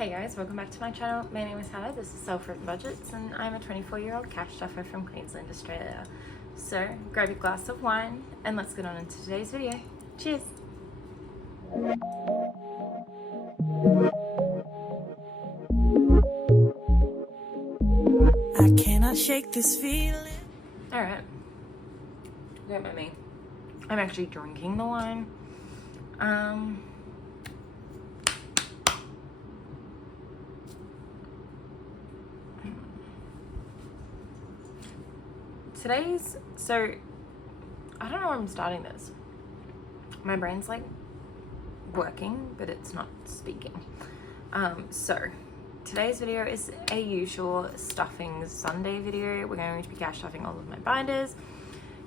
Hey guys, welcome back to my channel. My name is Hannah, this is Self-Written Budgets, and I'm a 24-year-old cash stuffer from Queensland, Australia. So grab your glass of wine and let's get on into today's video. Cheers! I cannot shake this feeling. Alright, don't mind me. I'm actually drinking the wine. So I don't know where I'm starting this. My brain's like working, but it's not speaking. So today's video is a usual stuffing Sunday video. We're going to be cash stuffing all of my binders.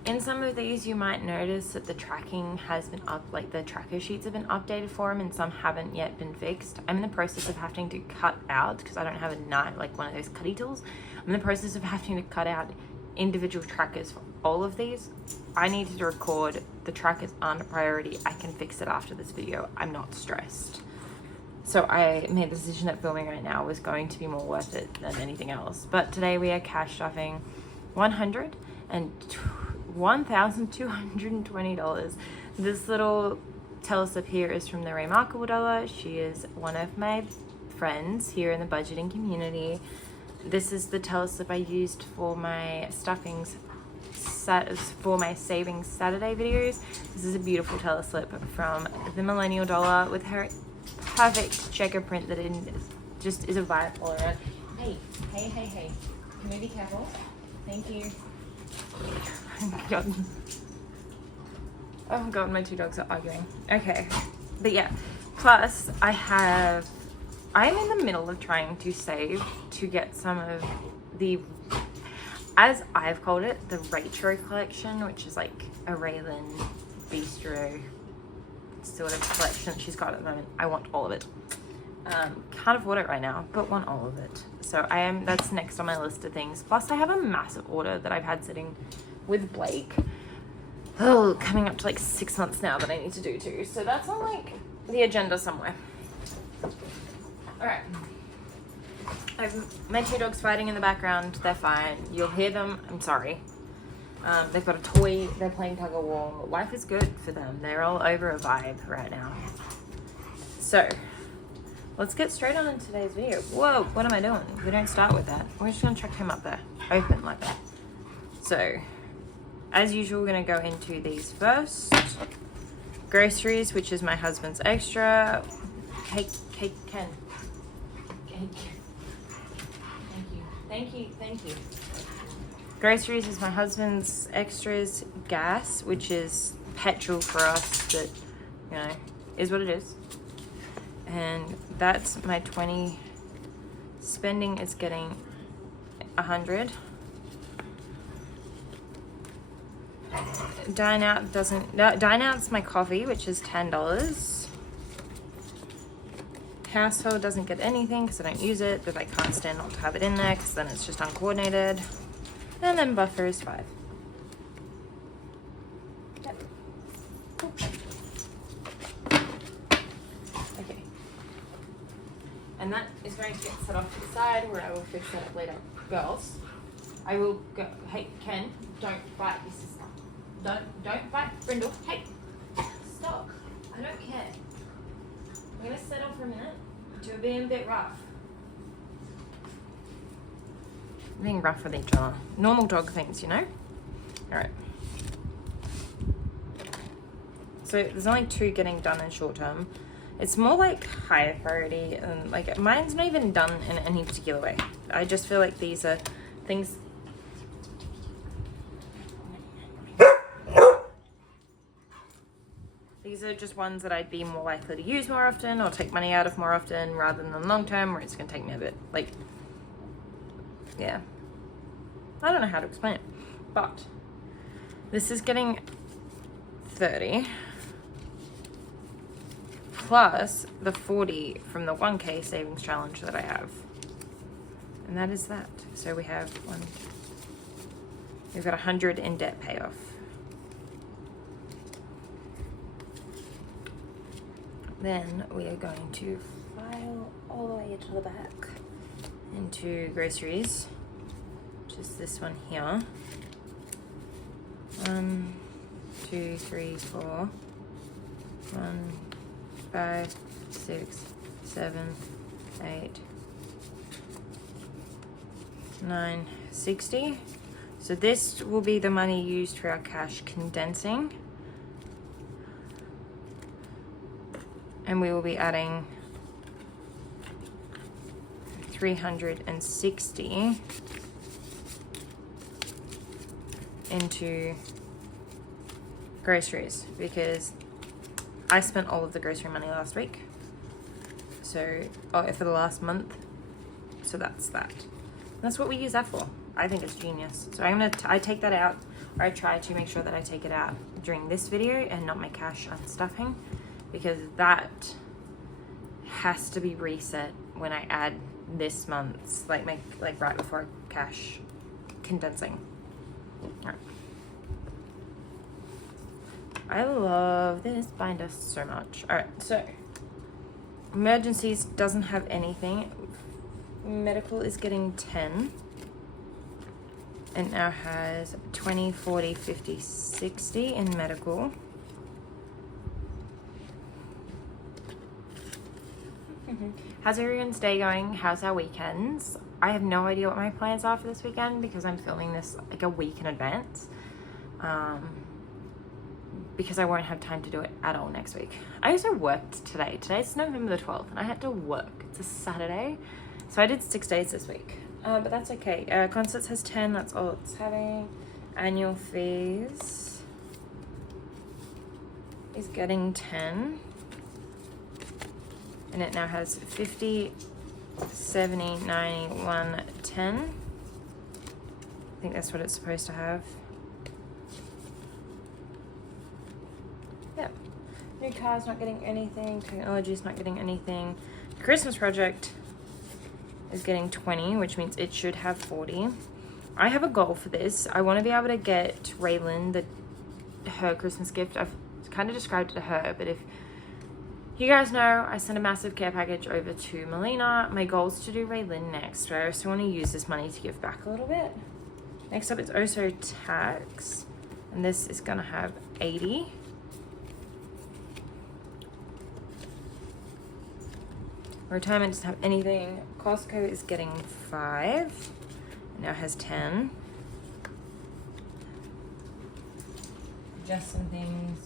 In some of these, you might notice that the tracking has been up, like the tracker sheets have been updated for them, and some haven't yet been fixed. I'm in the process of having to cut out, because I don't have a knife, like one of those cutty tools. I'm in the process of having to cut out individual trackers for all of these. I need to record the trackers aren't a priority. I can fix it after this video. I'm not stressed. So I made the decision that filming right now was going to be more worth it than anything else. But today we are cash stuffing $1,220. This little telescope here is from the Remarkable Dollar. She is one of my friends here in the budgeting community. This is the telescope I used for my stuffings, for my Savings Saturday videos. This is a beautiful telescope from the Millennial Dollar with her perfect checker print that just is a vibe all around. Hey. Can we be careful? Thank you. Oh god, my two dogs are arguing. Okay, but yeah, plus I'm in the middle of trying to save to get some of the, as I've called it, the retro collection, which is like a Raylan bistro sort of collection she's got at the moment. I want all of it. Can't afford it right now, but want all of it. So that's next on my list of things. Plus I have a massive order that I've had sitting with Blake. Oh, coming up to like 6 months now that I need to do too. So that's on like the agenda somewhere. Alright. My two dogs fighting in the background. They're fine. You'll hear them. I'm sorry. They've got a toy. They're playing tug of war. Life is good for them. They're all over a vibe right now. So, let's get straight on in today's video. Whoa, what am I doing? We don't start with that. We're just going to chuck him up there. Open like that. So, as usual, we're going to go into these first. Groceries, which is my husband's extra. Ken. Thank you. Groceries is my husband's extras. Gas, which is petrol for us, that, you know, is what it is. And that's my 20. Spending is getting 100. Dine out's my coffee, which is $10. Household doesn't get anything because I don't use it, but I can't stand not to have it in there because then it's just uncoordinated. And then buffer is 5. Yep. Okay. And that is going to get set off to the side where I will fix that up later. Girls, I will go. Hey, Ken, don't bite your sister. Don't bite Brindle. Hey, stop. I don't care. I'm going to settle for a minute. You're being a bit rough. Being rough with each other. Normal dog things, you know? Alright. So there's only 2 getting done in short term. It's more like higher priority, and like mine's not even done in any particular way. I just feel like these are things. These are just ones that I'd be more likely to use more often or take money out of more often rather than long term where it's going to take me a bit. Like, yeah. I don't know how to explain it. But this is getting 30 plus the 40 from the 1K savings challenge that I have. And that is that. So we've got 100 in debt payoff. Then we are going to file all the way to the back into groceries, which is this one here. 1, 2, 3, 4. 1, 5, 6, 7, 8, 9, 60. So this will be the money used for our cash condensing. And we will be adding 360 into groceries because I spent all of the grocery money last week. So, for the last month. So that's that. That's what we use that for. I think it's genius. So I take that out, or I try to make sure that I take it out during this video and not my cash unstuffing, because that has to be reset when I add this month's, like right before cash condensing. All right. I love this binder so much. All right, so emergencies doesn't have anything. Medical is getting 10. It now has 20, 40, 50, 60 in medical. How's everyone's day going? How's our weekends? I have no idea what my plans are for this weekend because I'm filming this like a week in advance. Because I won't have time to do it at all next week. I also worked today. Today's November the 12th and I had to work. It's a Saturday. So I did 6 days this week. But that's okay. Concerts has 10, that's all it's having. Annual fees is getting 10. And it now has 50, 70, 90, 110. I think that's what it's supposed to have. Yeah. New car's not getting anything. Technology's not getting anything. Christmas project is getting 20, which means it should have 40. I have a goal for this. I want to be able to get Raylan her Christmas gift. I've kind of described it to her, but if you guys know, I sent a massive care package over to Melina. My goal is to do Raylan next, but I also want to use this money to give back a little bit. Next up is also tax, and this is gonna have 80. Retirement doesn't have anything. Costco is getting 5. It now has 10. Just some things.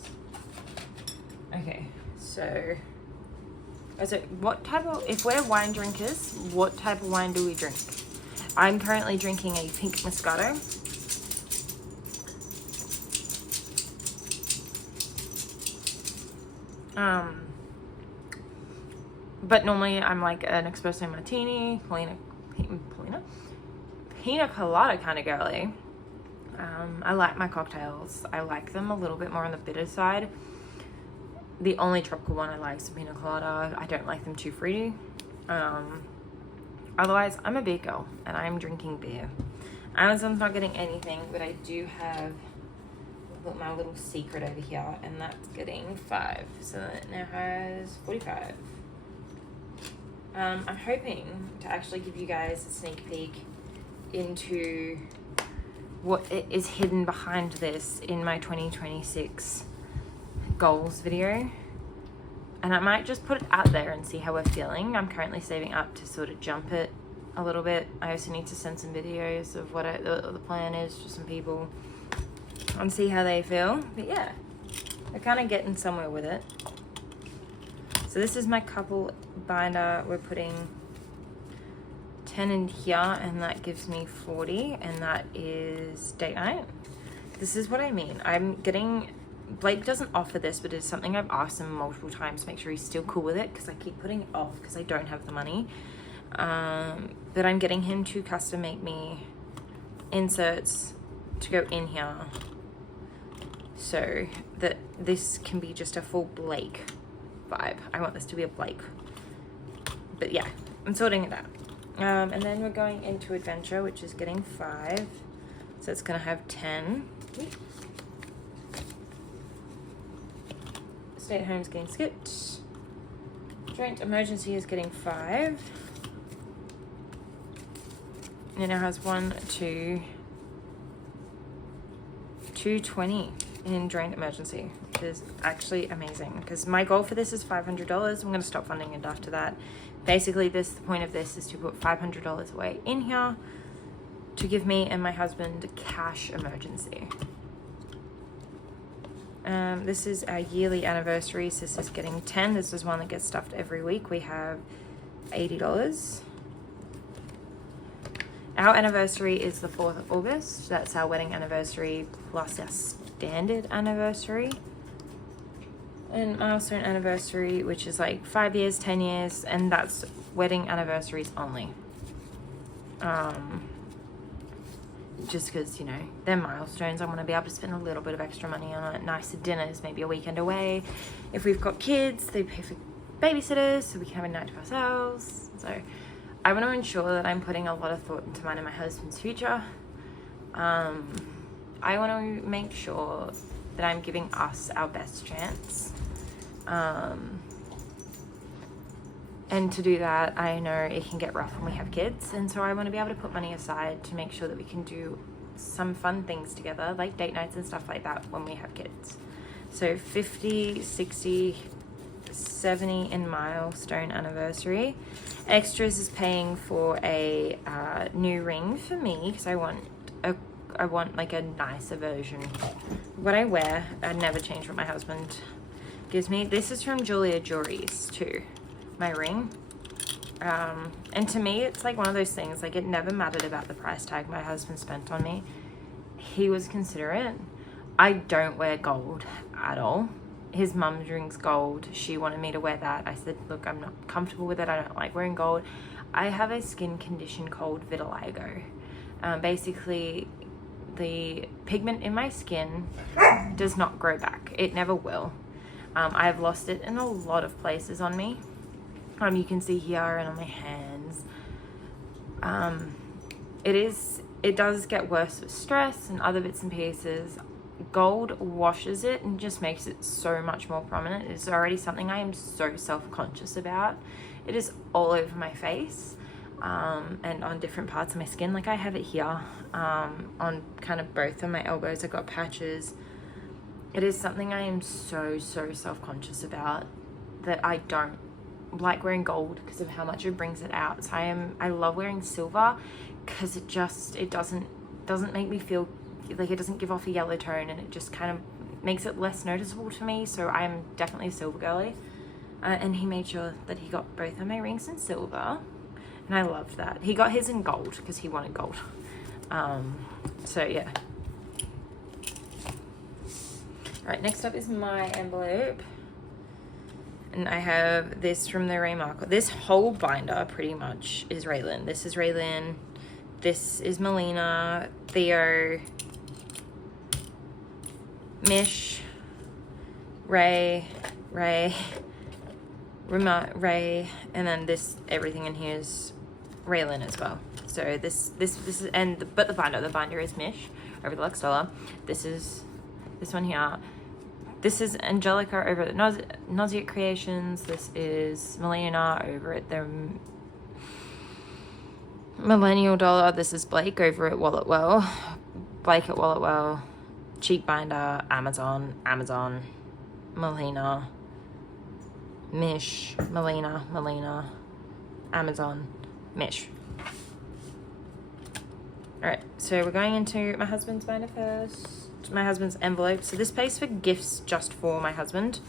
Okay, so what type of, if we're wine drinkers, what type of wine do we drink? I'm currently drinking a pink Moscato. But normally I'm like an espresso martini, pina colada kind of girly. I like my cocktails. I like them a little bit more on the bitter side. The only tropical one I like is pina colada. I don't like them too fruity. Otherwise, I'm a beer girl and I'm drinking beer. Amazon's not getting anything, but I do have my little secret over here, and that's getting 5. So it now has 45. I'm hoping to actually give you guys a sneak peek into what is hidden behind this in my 2026 goals video. And I might just put it out there and see how we're feeling. I'm currently saving up to sort of jump it a little bit. I also need to send some videos of what the plan is to some people and see how they feel. But yeah, we're kind of getting somewhere with it. So this is my couple binder. We're putting 10 in here, and that gives me 40, and that is date night. This is what I mean. I'm getting, Blake doesn't offer this, but it's something I've asked him multiple times to make sure he's still cool with it, because I keep putting it off because I don't have the money. But I'm getting him to custom make me inserts to go in here so that this can be just a full Blake vibe. I want this to be a Blake. But yeah, I'm sorting it out. And then we're going into adventure, which is getting 5. So it's gonna have 10. Stay at home's getting skipped. Joint emergency is getting 5. It now has 220 in joint emergency, which is actually amazing because my goal for this is $500. I'm going to stop funding it after that. Basically, the point of this is to put $500 away in here to give me and my husband cash emergency. This is our yearly anniversary, so this is getting 10. This is one that gets stuffed every week. We have $80. Our anniversary is the 4th of August. That's our wedding anniversary plus our standard anniversary. And milestone anniversary, which is like 5 years, 10 years, and that's wedding anniversaries only. Just because, you know, they're milestones. I want to be able to spend a little bit of extra money on it. Nicer dinners, maybe a weekend away. If we've got kids, they pay for babysitters so we can have a night to ourselves. So I want to ensure that I'm putting a lot of thought into mine and my husband's future. I want to make sure that I'm giving us our best chance. And to do that, I know it can get rough when we have kids. And so I want to be able to put money aside to make sure that we can do some fun things together, like date nights and stuff like that when we have kids. So 50, 60, 70 in milestone anniversary. Extras is paying for a new ring for me because I want like a nicer version. What I wear, I never change what my husband gives me. This is from Julia Jewelries too, my ring. And to me, it's like one of those things, like it never mattered about the price tag my husband spent on me. He was considerate. I don't wear gold at all. His mum's ring's gold. She wanted me to wear that. I said, look, I'm not comfortable with it. I don't like wearing gold. I have a skin condition called vitiligo. Basically, the pigment in my skin does not grow back. It never will. I've lost it in a lot of places on me. You can see here and on my hands. It does get worse with stress and other bits and pieces. Gold washes it and just makes it so much more prominent. It's already something I am so self-conscious about. It is all over my face and on different parts of my skin. Like I have it here on kind of both of my elbows. I've got patches. It is something I am so self-conscious about, that I don't like wearing gold because of how much it brings it out. So I love wearing silver because it doesn't make me feel like, it doesn't give off a yellow tone, and it just kind of makes it less noticeable to me. So I'm definitely a silver girly. And he made sure that he got both of my rings in silver, and I loved that. He got his in gold because he wanted gold. So yeah. All right, next up is my envelope. And I have this from the Raymark. This whole binder pretty much is Raylan. This is Raylan. This is Melina, Theo, Mish, Ray, Ray, and then this, everything in here is Raylan as well. So this is, but the binder is Mish over the Luxe dollar. This is this one here. This is Angelica over at Nauseate Creations. This is Melina over at the Millennial dollar. This is Blake over at Walletwell. Blake at Walletwell. Cheap binder, Amazon, Melina, Mish, Melina, Amazon, Mish. Alright, so we're going into my husband's binder first. My husband's envelope. So this pays for gifts just for my husband.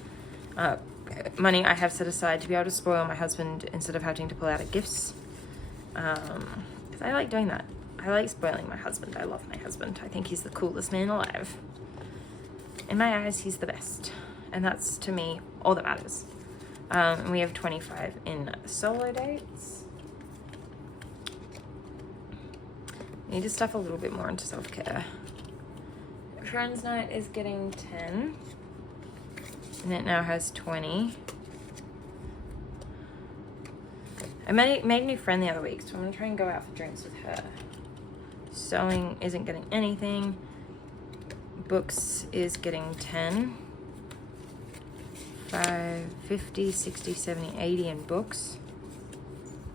Money I have set aside to be able to spoil my husband instead of having to pull out gifts. Because I like doing that. I like spoiling my husband. I love my husband. I think he's the coolest man alive. In my eyes, he's the best. And that's, to me, all that matters. And we have 25 in solo dates. Need to stuff a little bit more into self-care. Friends night is getting 10. And it now has 20. I made a new friend the other week, so I'm going to try and go out for drinks with her. Sewing isn't getting anything. Books is getting 10. 5, 50, 60, 70, 80 in books.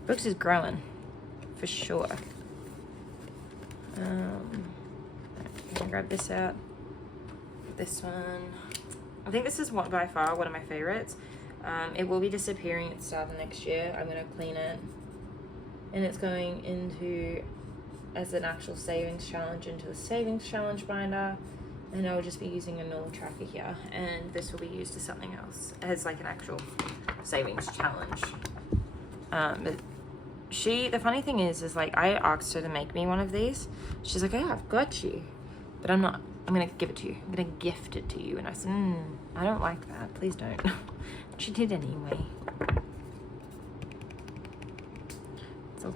Books is growing, for sure. I'm gonna grab this out. This one. I think this is by far one of my favorites. It will be disappearing at the start of next year. I'm gonna clean it. And it's going into, as an actual savings challenge, into the savings challenge binder. And I will just be using a normal tracker here. And this will be used as something else, as like an actual savings challenge. But the funny thing is like, I asked her to make me one of these. She's like, oh, I've got you. But I'm not. I'm going to give it to you. I'm going to gift it to you. And I said, I don't like that. Please don't. She did anyway. So.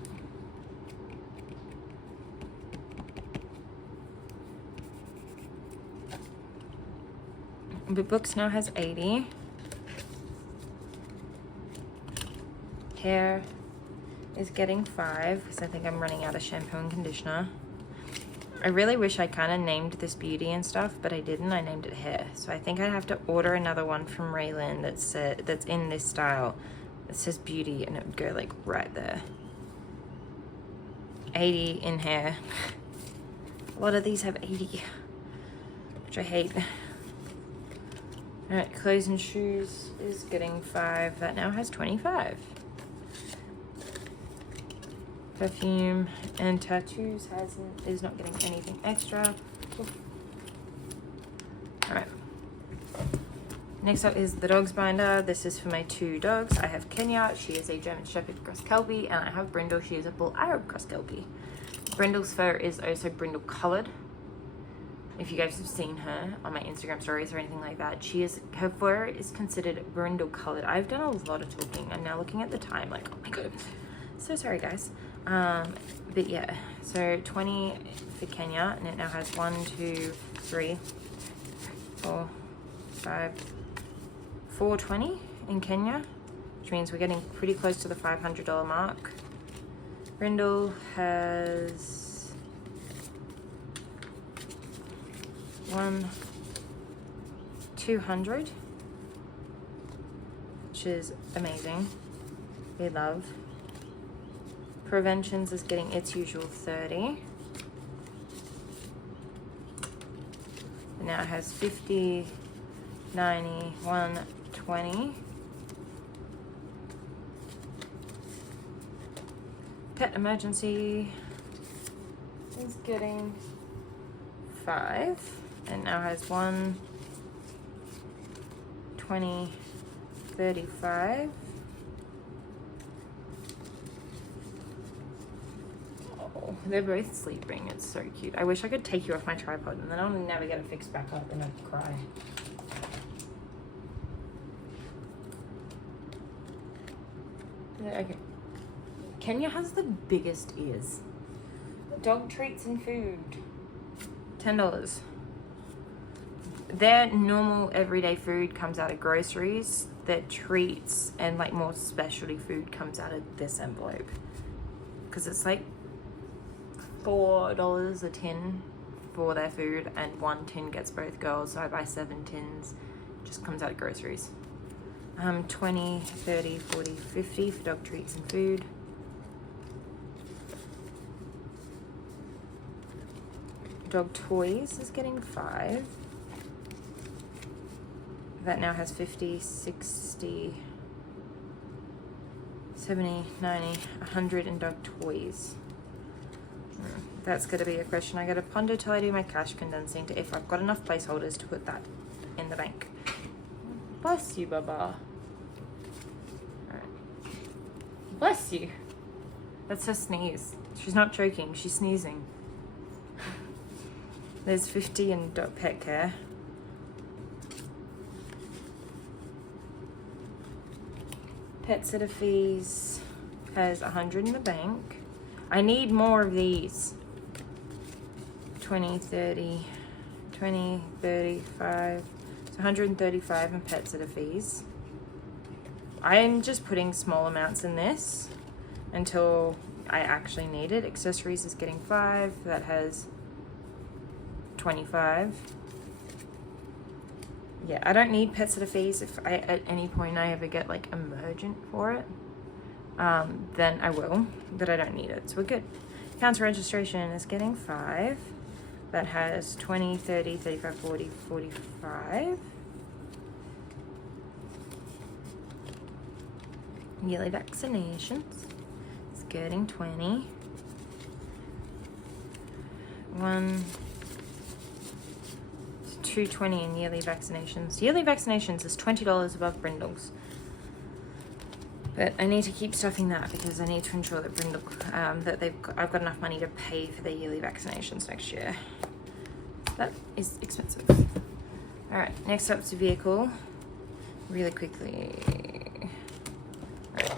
But books now has 80. Hair is getting 5 because I think I'm running out of shampoo and conditioner. I really wish I kind of named this beauty and stuff, but I didn't. I named it hair. So I think I have to order another one from Raylan that's in this style. It says beauty and it would go like right there. 80 in hair. A lot of these have 80, which I hate. Alright, clothes and shoes is getting 5. That now has 25. Perfume and tattoos is not getting anything extra. Alright. Next up is the dogs binder. This is for my 2 dogs. I have Kenya. She is a German Shepherd Cross Kelpie. And I have Brindle. She is a Bull Arab Cross Kelpie. Brindle's fur is also brindle colored. If you guys have seen her on my Instagram stories or anything like that, her fur is considered brindle colored. I've done a lot of talking. I'm now looking at the time like, oh my god, so sorry guys. But yeah, so 20 for Kenya, and it now has 1, 2, 3, 4, 5, 420 in Kenya, which means we're getting pretty close to the $500 mark. Brindle has 200, which is amazing. We love. Preventions is getting its usual 30. And now it has 50, 90, 120. Pet Emergency is getting 5. And now has 1, 20, 35. They're both sleeping. It's so cute. I wish I could take you off my tripod and then I'll never get it fixed back up and I'd cry. Okay. Kenya has the biggest ears. Dog treats and food. $10. Their normal everyday food comes out of groceries. Their treats and like more specialty food comes out of this envelope. Because it's like $4 a tin for their food, and 1 tin gets both girls, so I buy 7 tins. Just comes out of groceries. 20, 30, 40, 50 for dog treats and food. Dog toys is getting 5. That now has 50, 60, 70, 90, 100 in dog toys. That's going to be a question I got to ponder till I do my cash condensing to if I've got enough placeholders to put that in the bank. Bless you, Baba. Alright. Bless you. That's her sneeze. She's not choking, she's sneezing. There's 50 in dog pet care. Pet sitter fees has 100 in the bank. I need more of these. 20, 30, 20, 35. It's 135 in pet sitter fees. I'm just putting small amounts in this until I actually need it. Accessories is getting 5. That has 25. yeah, I don't need pet sitter fees. If I at any point I ever get like emergent for it, then I will, but I don't need it, so we're good. Counter registration is getting 5. That has 20, 30, 35, 40, 45. Yearly vaccinations is getting 20. 220 in yearly vaccinations. Yearly vaccinations is $20 above Brindle's. But I need to keep stuffing that because I need to ensure that Brindle, I've got enough money to pay for their yearly vaccinations next year. That is expensive. All right, next up is the vehicle. Really quickly. Right.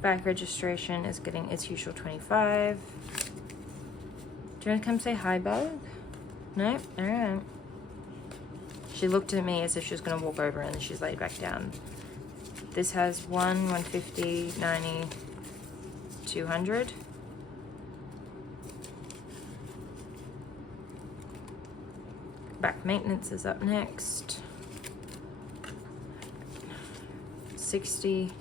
Back registration is getting its usual 25. Do you want to come say hi, Bug? No? All right. She looked at me as if she was going to walk over and then she's laid back down. This has 150, 90, 200. Back maintenance is up next. 60.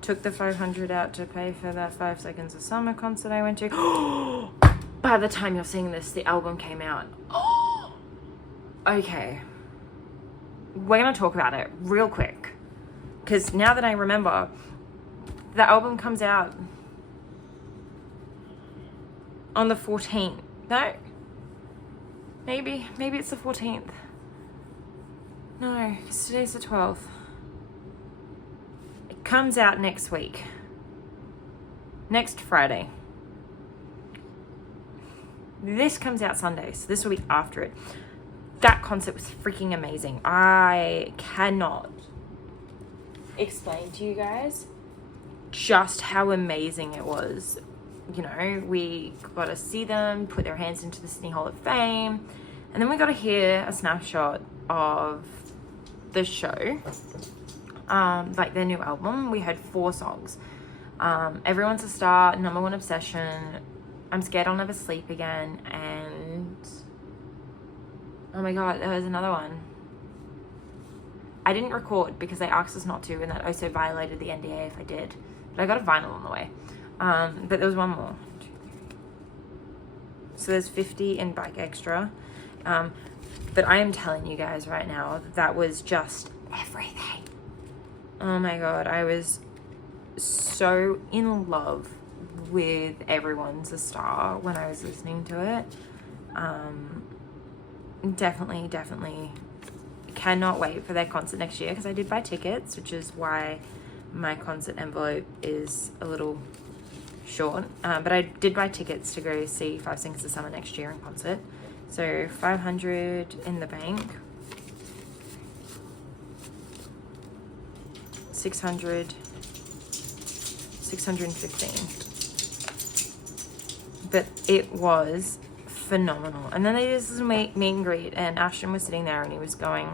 Took the 500 out to pay for that 5 Seconds of Summer concert I went to. By the time you're seeing this, the album came out. Okay. We're going to talk about it real quick. Because now that I remember, the album comes out on the 14th. No? Maybe it's the 14th. No, because today's the 12th. It comes out next week. Next Friday. This comes out Sunday, so this will be after it. That concert was freaking amazing. I cannot explain to you guys just how amazing it was. You know, we got to see them put their hands into the Sydney Hall of Fame, and then we got to hear a snapshot of the show, like their new album. We heard 4 songs. Everyone's a Star, Number One Obsession, I'm Scared I'll Never Sleep Again, and oh my god, there was another one. I didn't record because they asked us not to, and that also violated the NDA if I did. But I got a vinyl on the way. But there was one more. So there's 50 in Bike Extra. But I am telling you guys right now, that was just everything. Oh my god, I was so in love with Everyone's a Star when I was listening to it. Definitely cannot wait for their concert next year, because I did buy tickets, which is why my concert envelope is a little short. But I did buy tickets to go see 5 Seconds of Summer next year in concert. So 500 in the bank. 600, 615. But it was phenomenal. And then they did this meet and greet, and Ashton was sitting there and he was going,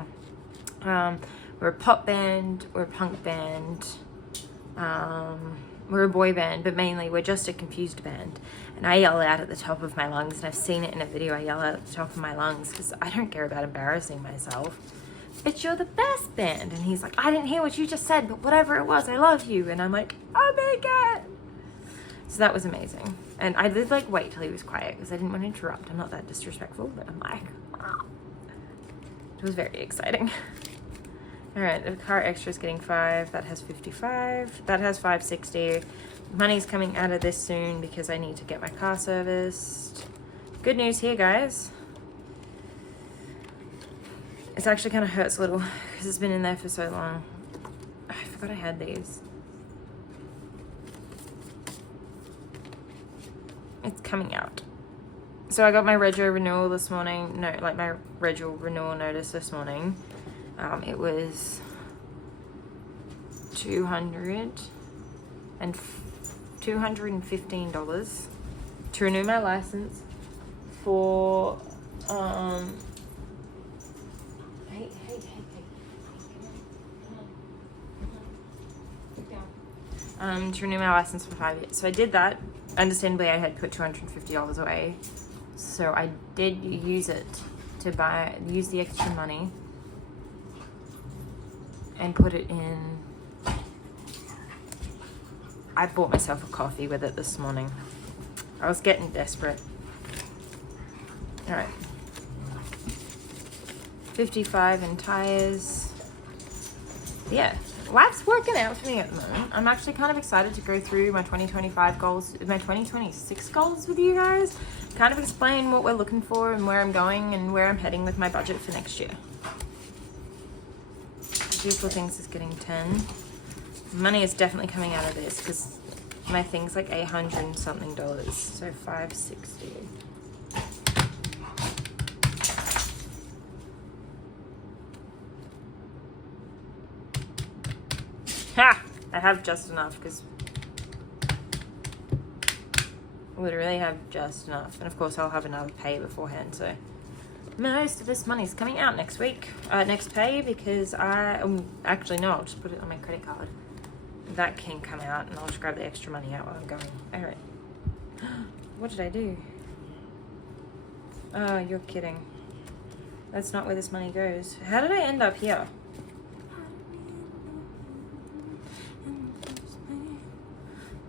we're a pop band, we're a punk band, we're a boy band, but mainly we're just a confused band. And I yell out at the top of my lungs, and I've seen it in a video. I yell out at the top of my lungs because I don't care about embarrassing myself. But you're the best band. And he's like, I didn't hear what you just said, but whatever it was, I love you. And I'm like, oh my god. So that was amazing. And I did like wait till he was quiet because I didn't want to interrupt. I'm not that disrespectful, but I'm like, oh. It was very exciting. All right, the car extra is getting 5. That has 55. That has 560. Money's coming out of this soon because I need to get my car serviced. Good news here, guys. It actually kind of hurts a little because it's been in there for so long. I forgot I had these. It's coming out. So I got my rego renewal this morning. No, like my rego renewal notice this morning. It was $215 to renew my license for to renew my license for 5 years. So I did that. Understandably, I had put $250 away, so I did use it to use the extra money and put it in. I bought myself a coffee with it this morning. I was getting desperate. All right. 55 in tires. Yeah, life's working out for me at the moment. I'm actually kind of excited to go through my 2025 goals, my 2026 goals with you guys. Kind of explain what we're looking for and where I'm going and where I'm heading with my budget for next year. Beautiful Things is getting 10. Money is definitely coming out of this because my thing's like $800 and something. So 560. Ha! I have just enough because literally have just enough. And of course I'll have another pay beforehand, so most of this money's coming out next week, next pay, because actually no, I'll just put it on my credit card. That can come out and I'll just grab the extra money out while I'm going. Alright. What did I do? Oh, you're kidding. That's not where this money goes. How did I end up here?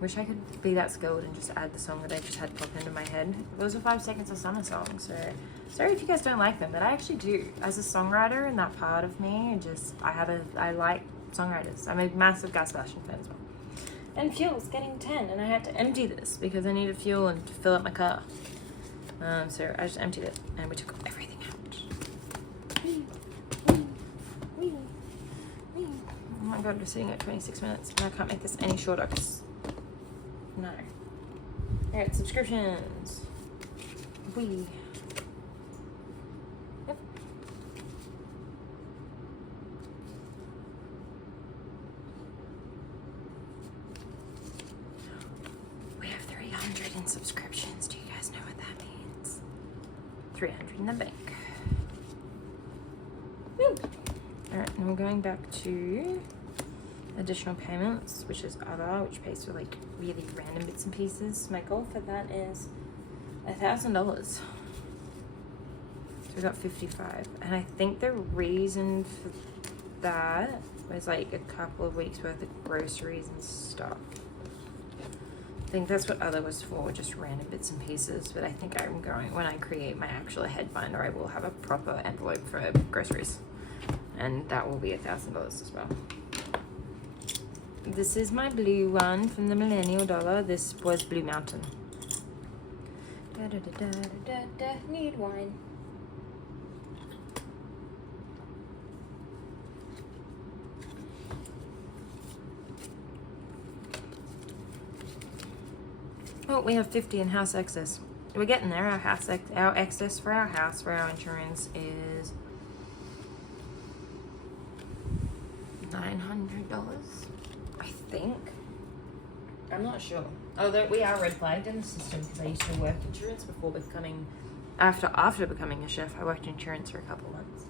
Wish I could be that skilled and just add the song that I just had pop into my head. Those are 5 Seconds of Summer songs, so sorry if you guys don't like them, but I actually do. As a songwriter and that part of me, I like songwriters. I'm a massive Gas Sebastian fan as well. And fuel's getting 10, and I had to empty this because I needed fuel and to fill up my car. So I just emptied it, and we took everything out. Oh my god, we're sitting at 26 minutes, and I can't make this any shorter because no. Alright, subscriptions. Yep. We have 300 in subscriptions. Do you guys know what that means? 300 in the bank. Woo! Alright, and we're going back to additional payments, which is other, which pays for like really random bits and pieces. My goal for that is $1,000. So we got 55, and I think the reason for that was like a couple of weeks worth of groceries and stuff. I think that's what other was for, just random bits and pieces. But I think I'm going, when I create my actual head binder, I will have a proper envelope for groceries, and that will be $1,000 as well. This is my blue one from the Millennial dollar. This was Blue Mountain. Need wine. Oh, we have 50 in house excess. We're getting there. Our excess for our house for our insurance is $900. I think. I'm not sure. Although we are red flagged in the system because I used to work insurance before becoming, after becoming a chef, I worked insurance for a couple of months.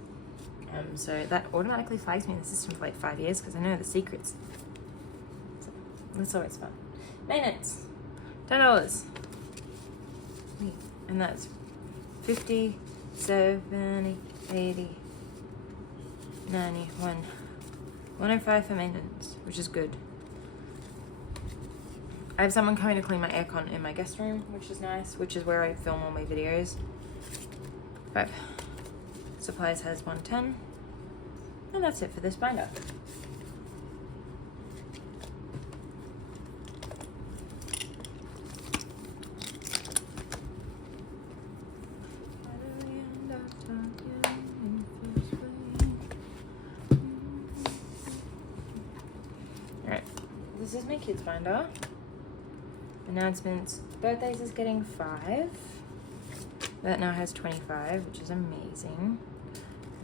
So that automatically flags me in the system for like 5 years because I know the secrets. So that's always fun. Maintenance, $10. And that's 50, 70, 80, 90, 105 for maintenance, which is good. I have someone coming to clean my aircon in my guest room, which is nice, which is where I film all my videos. 5. Supplies has 110. And that's it for this binder. Alright, this is my kids binder. Announcements. Birthdays is getting 5. That now has 25, which is amazing.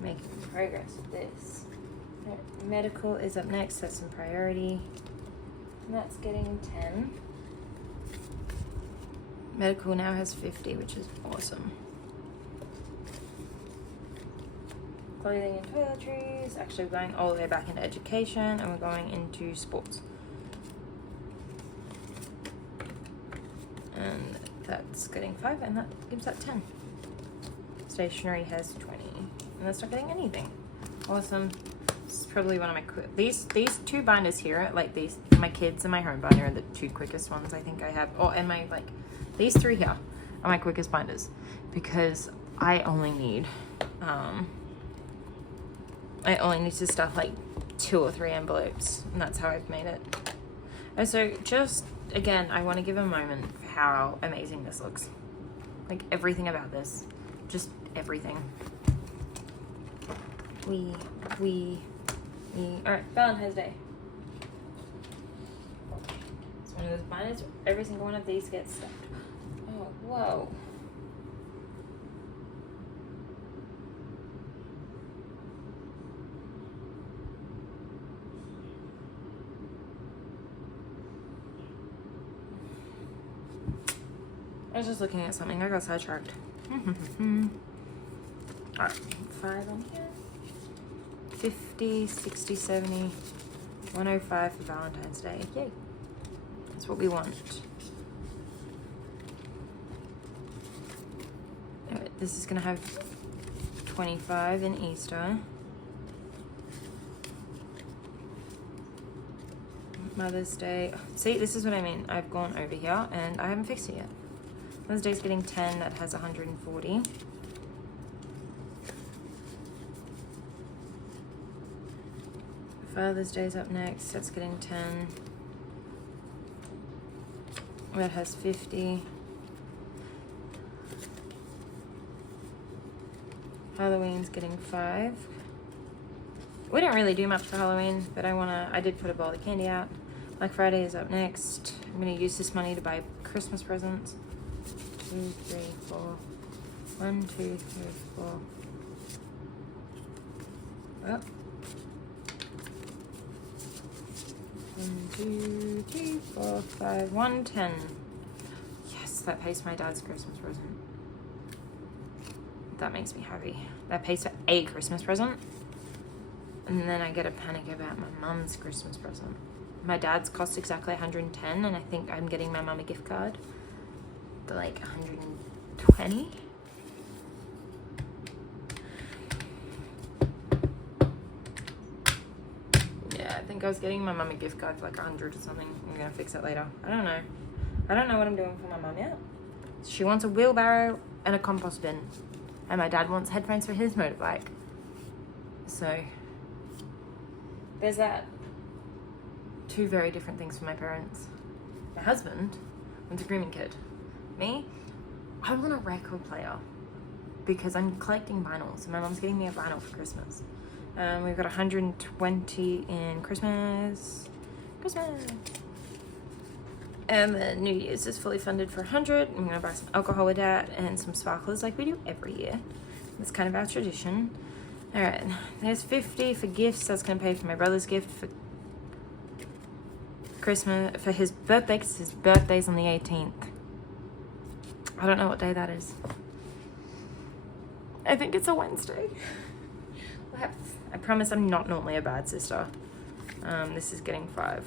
Making progress with this. Medical is up next. That's in priority. And that's getting 10. Medical now has 50, which is awesome. Clothing and toiletries. Actually, we're going all the way back into education, and we're going into sports. And that's getting 5, and that gives that 10. Stationery has 20, and that's not getting anything. Awesome. probably one of my these two binders here, like these, my kids and my home binder are the two quickest ones I think I have. Oh, and my like these three here are my quickest binders because I only need to stuff like 2 or 3 envelopes, and that's how I've made it. And so just again, I want to give a moment for how amazing this looks. Like everything about this, just everything. All right, Valentine's Day. It's one of those binders where every single one of these gets stuffed. Oh, whoa. I was just looking at something. I got sidetracked. Alright, 5 on here. 50, 60, 70, 105 for Valentine's Day. Yay. That's what we want. Alright, this is going to have 25 in Easter. Mother's Day. See, this is what I mean. I've gone over here and I haven't fixed it yet. Mother's Day's getting 10. That has 140. Father's Day's up next. That's getting 10. That has 50. Halloween's getting 5. We don't really do much for Halloween, but I did put a bowl of candy out. Black Friday is up next. I'm gonna use this money to buy Christmas presents. 2, 3, 4. 1, 2, 3, 4. Oh. 1, 2, 3, 4, 5, 110. Yes, that pays for my dad's Christmas present. That makes me happy. That pays for a Christmas present. And then I get a panic about my mum's Christmas present. My dad's cost exactly 110, and I think I'm getting my mum a gift card for like 120. Yeah, I think I was getting my mum a gift card for like 100 or something. I'm gonna fix it later. I don't know. I don't know what I'm doing for my mum yet. She wants a wheelbarrow and a compost bin. And my dad wants headphones for his motorbike. So there's that. 2 very different things for my parents. My husband wants a grooming kit. Me, I want a record player because I'm collecting vinyls. And my mom's getting me a vinyl for Christmas. We've got 120 in Christmas. And the New Year's is fully funded for 100. I'm gonna buy some alcohol with that and some sparklers like we do every year. It's kind of our tradition. All right, there's 50 for gifts. That's gonna pay for my brother's gift for Christmas, for his birthday, because his birthday's on the 18th. I don't know what day that is. I think it's a Wednesday. I promise I'm not normally a bad sister. This is getting 5.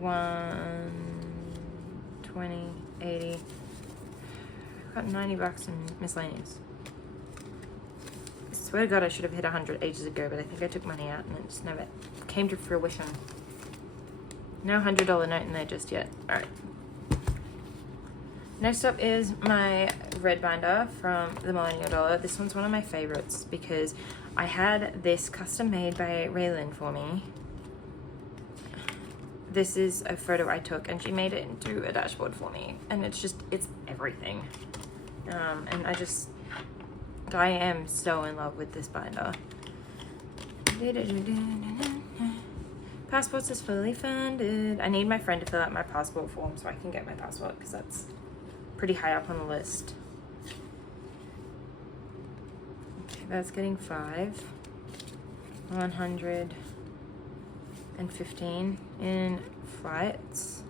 120, 80. I've got 90 bucks in miscellaneous. I swear to God I should have hit 100 ages ago, but I think I took money out and it just never came to fruition. No $100 note in there just yet. All right. Next up is my red binder from the Millennial dollar. This one's one of my favorites because I had this custom made by Raylin for me. This is a photo I took and she made it into a dashboard for me. And it's everything. And I am so in love with this binder. Passports is fully funded. I need my friend to fill out my passport form so I can get my passport because that's pretty high up on the list. Okay, that's getting 5. 115 in flights.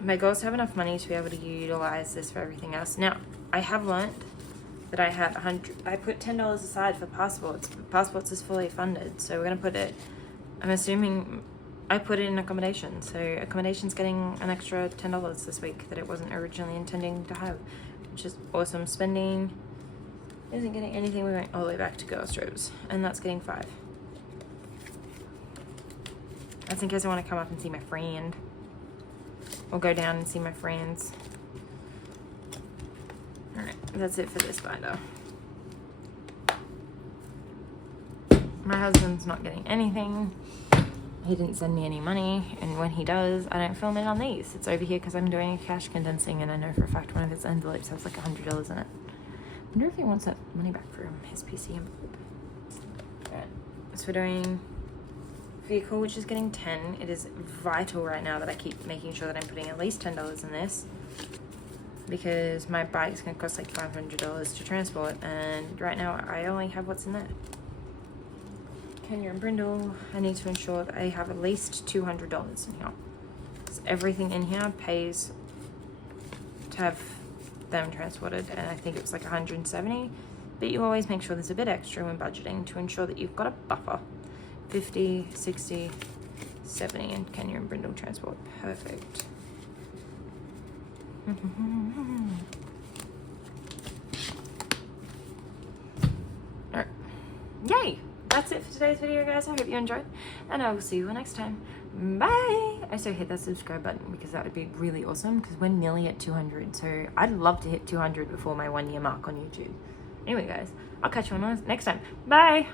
My goal is to have enough money to be able to utilize this for everything else. Now, I have learned that I have I put $10 aside for passports. Passports is fully funded, so we're gonna put it, I'm assuming I put it in accommodation. So accommodation's getting an extra $10 this week that it wasn't originally intending to have, which is awesome. Spending isn't getting anything, we went all the way back to girl strobes, and that's getting 5. That's in case I want to come up and see my friend, or go down and see my friends. Alright, that's it for this binder. My husband's not getting anything. He didn't send me any money, and when he does, I don't film it on these. It's over here because I'm doing a cash condensing, and I know for a fact one of his envelopes has like $100 in it. I wonder if he wants that money back from his PC envelope. Alright, so we're doing vehicle, which is getting 10. It is vital right now that I keep making sure that I'm putting at least $10 in this, because my bike's gonna cost like $500 to transport, and right now I only have what's in there. Kenya and Brindle, I need to ensure that I have at least $200 in here. So everything in here pays to have them transported, and I think it was like 170, but you always make sure there's a bit extra when budgeting to ensure that you've got a buffer. 50, 60, 70, and Kenya and Brindle transport. Perfect. Alright. Yay! That's it for today's video, guys. I hope you enjoyed, and I will see you next time. Bye! Also hit that subscribe button, because that would be really awesome, because we're nearly at 200, so I'd love to hit 200 before my 1 year mark on YouTube. Anyway, guys, I'll catch you on next time. Bye!